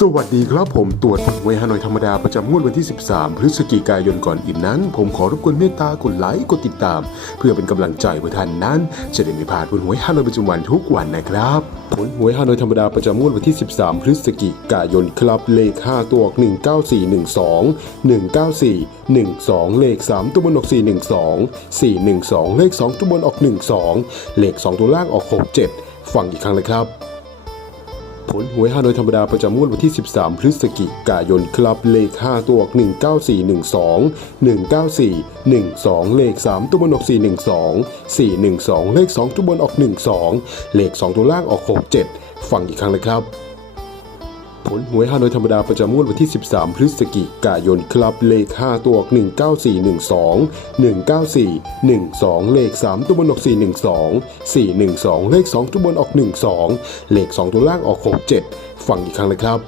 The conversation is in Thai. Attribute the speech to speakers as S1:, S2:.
S1: สวัสดีครับผมตรวจผลหวยฮานอยธรรมดาประจำงวดวันที่ 13 พฤศจิกายนก่อนอื่นนั้น ผมขอรบกวนเมตตากดไลค์กดติดตาม เพื่อเป็นกำลังใจให้ท่านนั้น จะได้ไม่พลาดผลหวยฮานอยประจำวันทุกวันนะครับผลหวยฮานอยธรรมดาประจำงวดวันที่ 13 พฤศจิกายนครับเลข 5 ตัวออก19412 194 12 เลข 3 ตัวบนออก 412 412 เลข 2 ตัวบนออก 12 เลข 2 ตัวล่างออก 67 ฟังอีกครั้งเลยครับ ผลหวยฮานอยธรรมดาประจำงวดวันที่ 13 พฤศจิกายนครับเลข 5 ตัวออก 19412 194 12 เลข 3 ตัวบนออก 412 412 เลข 2 ตัวบนออก 12 เลข 2 ตัวล่างออก 67 ฟังอีกครั้งเลยครับ ผลหวยฮานอยธรรมดาประจำงวดวันที่ 13 พฤศจิกายนครับเลข 5 ตัวออก19412 194 12 เลข 3 ตัวบนออก 412 412 เลข 2 ตัวบนออก 12 เลข 2 ตัวล่างออก 67 ฟังอีกครั้งเลยครับ